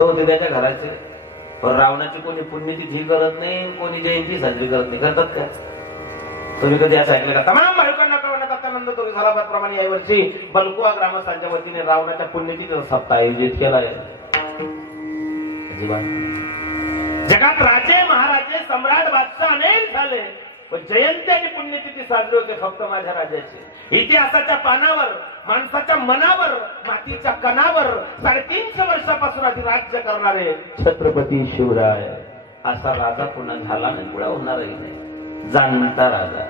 होते त्याच्या घराचे. पण रावणाची कोणी पुण्यतिथी करत नाही कोणी जयंती साजरी करत नाही. करतात का? तुम्ही कधी असं ऐकलं का? तमाम बालकांना कळवण्यात अत्यानंद तुम्ही झाला प्रमाणे यावर्षी बलकुआ ग्रामस्थांच्या वतीने रावणाच्या पुण्यतिथीचा सप्ताह आयोजित केला आहे जगात राजे महाराजे सम्राट बादशाह अनेक झाले. जयंती आणि पुण्यतिथी साजरी होते फक्त माझ्या राजाची इतिहासाच्या पानावर माणसाच्या मनावर मातीच्या कणावर साडेतीनशे वर्षापासून आधी राज्य करणारे छत्रपती शिवराय. असा राजा पुन्हा झाला नाही पुढे होणारही नाही. जाणता राजा.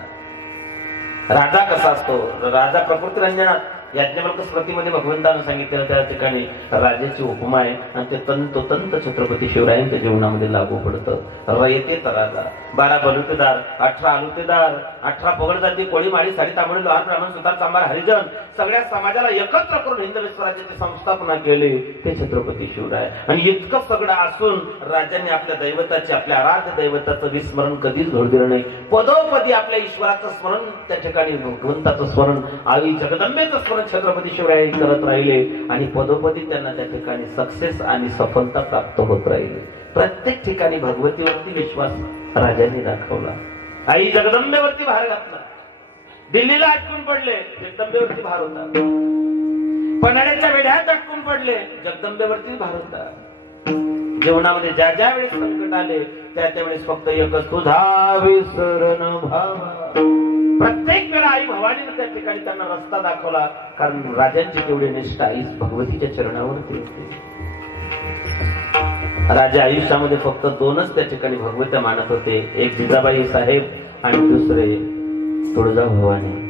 राजा कसा असतो? राजा प्रकृती रंजनात याज्ञवल्क स्मृतीमध्ये भगवंतानं सांगितलेलं त्या ठिकाणी राजाची उपमा आहे आणि ते तंतोतंत छत्रपती शिवरायांच्या जीवनामध्ये लागू पडतं. रयते राजा बारा बलुतेदार अठरा आलुतेदार अठरा पगड जाती कोळी माळी साडी तांबडी लोहार ब्राह्मण सुतार चांबार हरिजन सगळ्या समाजाला एकत्र करून हिंदवी स्वराज्याची संस्थापना केली. ते छत्रपती शिवराय. आणि इतकं सगळं असून राजांनी आपल्या दैवताचे आपल्या आराध्य दैवताचं विस्मरण कधीच घडू दिलं नाही. पदोपदी आपल्या ईश्वराचं स्मरण त्या ठिकाणी भगवंताचं स्मरण आई जगदंबेचं स्मरण छत्रपती शिवराय करत राहिले. आणि पदोपदी त्यांना त्या ठिकाणी सक्सेस आणि सफलता प्राप्त होत राहिली. प्रत्येक ठिकाणी भगवतीवरती विश्वास राजांनी दाखवला. आई जगदंबेवरती भार घातला. दिल्लीला अटकून पडले जगदंबेवरती भार होता. पन्हाळ्याच्या वेढ्यात अटकून पडले जगदंबेवरती भार होता. जीवनामध्ये ज्या ज्या वेळेस संकट आले त्या त्यावेळेस फक्त एकच तुझा विसरण भावा प्रत्येक वेळा आई भवानीने त्या ठिकाणी त्यांना रस्ता दाखवला कारण राजांची तेवढी निष्ठा आई भगवतीच्या चरणावरती होती. राजा आयुष्यामध्ये फक्त दोनच त्या ठिकाणी भगवत्या मानत होते. एक जिजाबाई साहेब आणि दुसरे तुळजा भवानी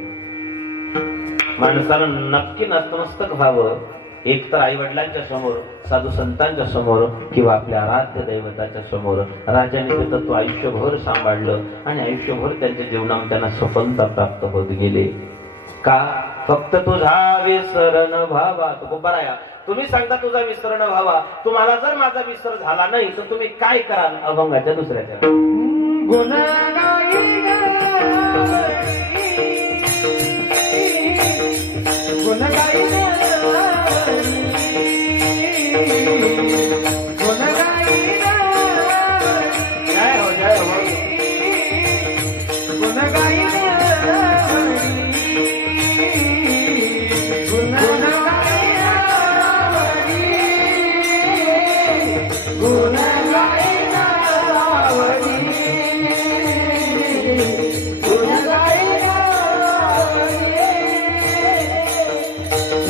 माणसानं नक्की नतमस्तक व्हावं. एक तर आई वडिलांच्या समोर साधू संतांच्या समोर किंवा आपल्या आराध्य दैवताच्या समोर. राजाने ते तत्व आयुष्यभर सांभाळलं आणि आयुष्यभर त्यांच्या जीवनामध्ये त्यांना सफलता प्राप्त होत गेले. का? फक्त तुझा विसरण व्हावा. तो बराया तुम्ही सांगता तुझा विसरण व्हावा. तुम्हाला जर माझा विसर झाला नाही तर तुम्ही काय कराल? अभंगाच्या दुसऱ्याच्या जय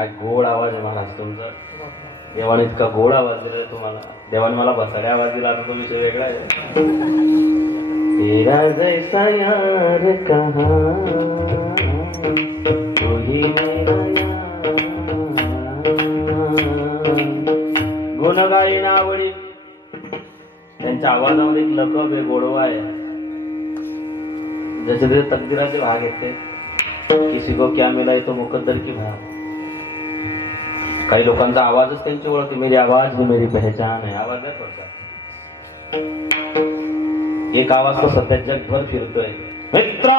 काय गोड आवाज आहे महाराज तुमचा. देवाने इतका गोड आवाज दिला तुम्हाला. देवाने मला बसाड्या आवाज दिला आता तो विषय वेगळा आहे. तेरा जैसा यार कहा तू ही आवडी त्यांच्या आवाजामध्ये एक लकब आहे गोडवा आहे. जसे ते तकदीराचे भाग येते किसी को क्या मिला तो मुकद्दर की भाग काही लोकांचा आवाजच त्यांची ओळख मेरी आवाज़ ही मेरी पहचान आहे. आवाज़ आहे थोडसा एक आवाज़ तो सध्या जगभर फिरतोय. मित्र!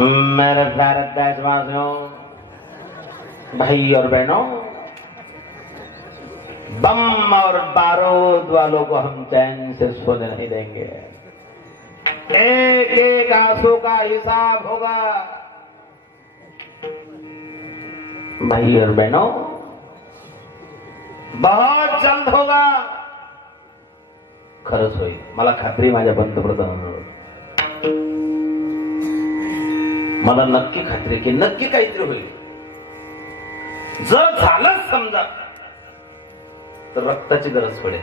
मेरे भारत देशवासियों भाई और बहनों, बम और बारूद वालों को हम चैन से सोने नहीं देंगे। एक एक आँसू का हिसाब होगा। भाई और बहनों बहुत जल्द होगा। खरंच होईल मला खात्री माझ्या पंतप्रधानांवर. मला नक्की खात्री की नक्की काहीतरी होईल. जर झालंच समजा तर रक्ताची गरज पडेल.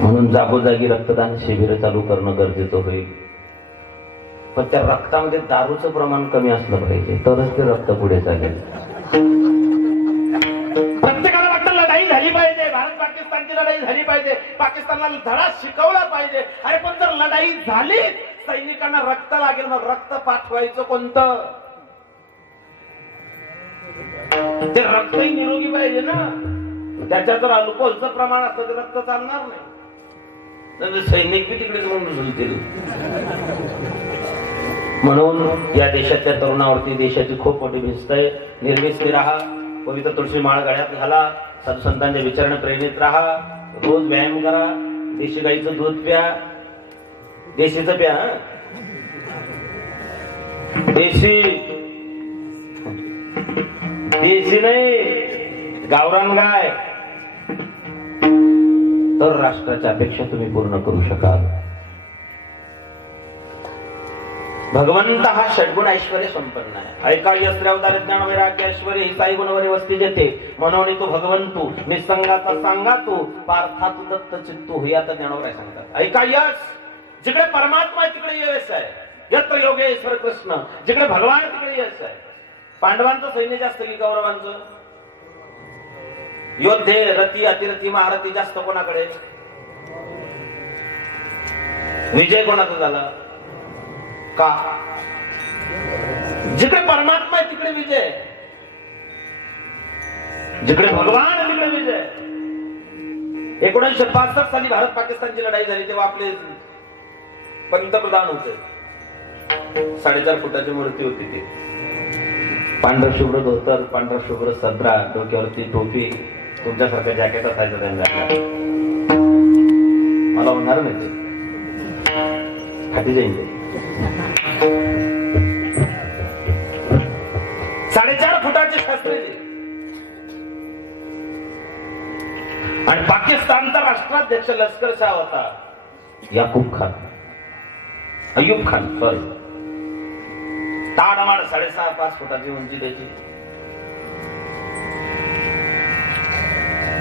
म्हणून जागोजागी रक्तदान शिबिर चालू करणं गरजेचं होईल. पण त्या रक्तामध्ये दारूचं प्रमाण कमी असलं पाहिजे तरच ते रक्त पुढे चालेल. प्रत्येकाला वाटतं लढाई झाली पाहिजे भारत पाकिस्तानची लढाई झाली पाहिजे पाकिस्तानला धडा शिकवला पाहिजे. अरे पण जर लढाई झाली सैनिकांना रक्त लागेल मग रक्त पाठवायचं कोणतं? ते रक्तही निरोगी पाहिजे ना. त्याच्यात जर अल्कोहोलचं प्रमाण असतं ते रक्त चालणार नाही. तर सैनिक बी तिकडे म्हणून म्हणून या देशाच्या तरुणावरती देशाची खूप मोठी भिस्त आहे. निर्मिस्ती राहा. पवित्र तुळशी माळ गळ्यात घाला. साधू संतांच्या विचाराने प्रेरित राहा. रोज व्यायाम करा. देशी गाईचं दूध प्या. देशीचं प्या देशी. देशी नाही. गावरान गाय. तर राष्ट्राच्या अपेक्षा तुम्ही पूर्ण करू शकाल. भगवंत हा षडगुण ऐश्वर संपन्न आहे ऐका यस्त्रवतार ज्ञान वैराग्य ऐश्वर ही साई गुणवरी वस्ती देते म्हणून तो भगवंतू निसंगाचा सांगा तू पार्था तू दत्त चित्तू हे आता ज्ञानवर सांगतात ऐका यश जिकडे परमात्मा तिकडे यश आहे। यत्र योगेश्वर कृष्ण जिकडे भगवान तिकडे यश आहे। पांडवांचं सैन्य जास्त की कौरवांचं योद्धे रती अतिरथी महारथी जास्त कोणाकडे? विजय कोणाचा झाला? का? जिकडे परमात्मा आहे तिकडे विजय. जिकडे भगवान आहे तिकडे विजय. एकोणीसशे पासष्ट साली भारत पाकिस्तानची लढाई झाली तेव्हा आपले पंतप्रधान होते. साडेचार फुटाची मूर्ती होती ती. पांढर शुभ्र धोतर पांढरा शुभ्र सदरा डोक्यावरती टोपी तुमच्यासारखं जॅकेट असायचं त्यांना. मला होणार नाही ते जाईल साडेचार फुटाचे शस्त्रे आणि पाकिस्तानचा राष्ट्राध्यक्ष लष्कर शाह होता. याकूब खान. अयुब खान सॉरी ताडमाड साडेसहा पाच फुटाची उंची त्याची.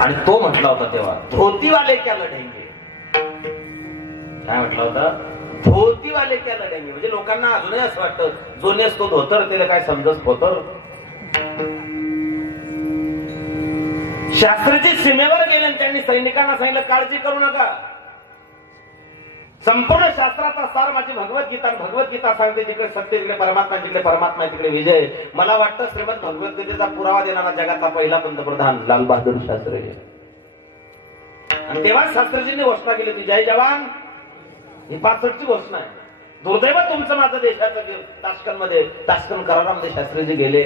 आणि तो म्हटला होता तेव्हा धोतीवाले क्या लढेंगे काय म्हटलं होतं? धोतीवाले त्या लढेंगे म्हणजे लोकांना अजूनही असं वाटतं जो नेसतो धोतर त्याला काय समजत होतर शास्त्राची सीमेवर गेले आणि त्यांनी सैनिकांना सांगितलं काळजी करू नका. संपूर्ण शास्त्राचा सार माझी भगवद्गीता भगवद्गीता सांगते जिकडे सत्य तिकडे परमात्मा जिकडे परमात्मा तिकडे विजय मला वाटतं श्रीमद भगवद्गीतेचा पुरावा देणारा जगाचा पहिला पंतप्रधान लाल बहादूर शास्त्री आणि तेव्हा शास्त्रीजींनी घोषणा केली होती जय जवान. ही पासष्टची घोषणा आहे. दुर्दैव तुमचं माझं देशाचं ताशकनमध्ये ताशकन करारामध्ये शास्त्रीजी गेले.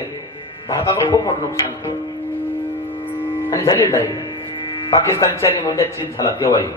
भारताचं खूप मोठं नुकसान झालं. आणि झाली डाई पाकिस्तानच्या निमंत्यात चित झाला तेव्हाही.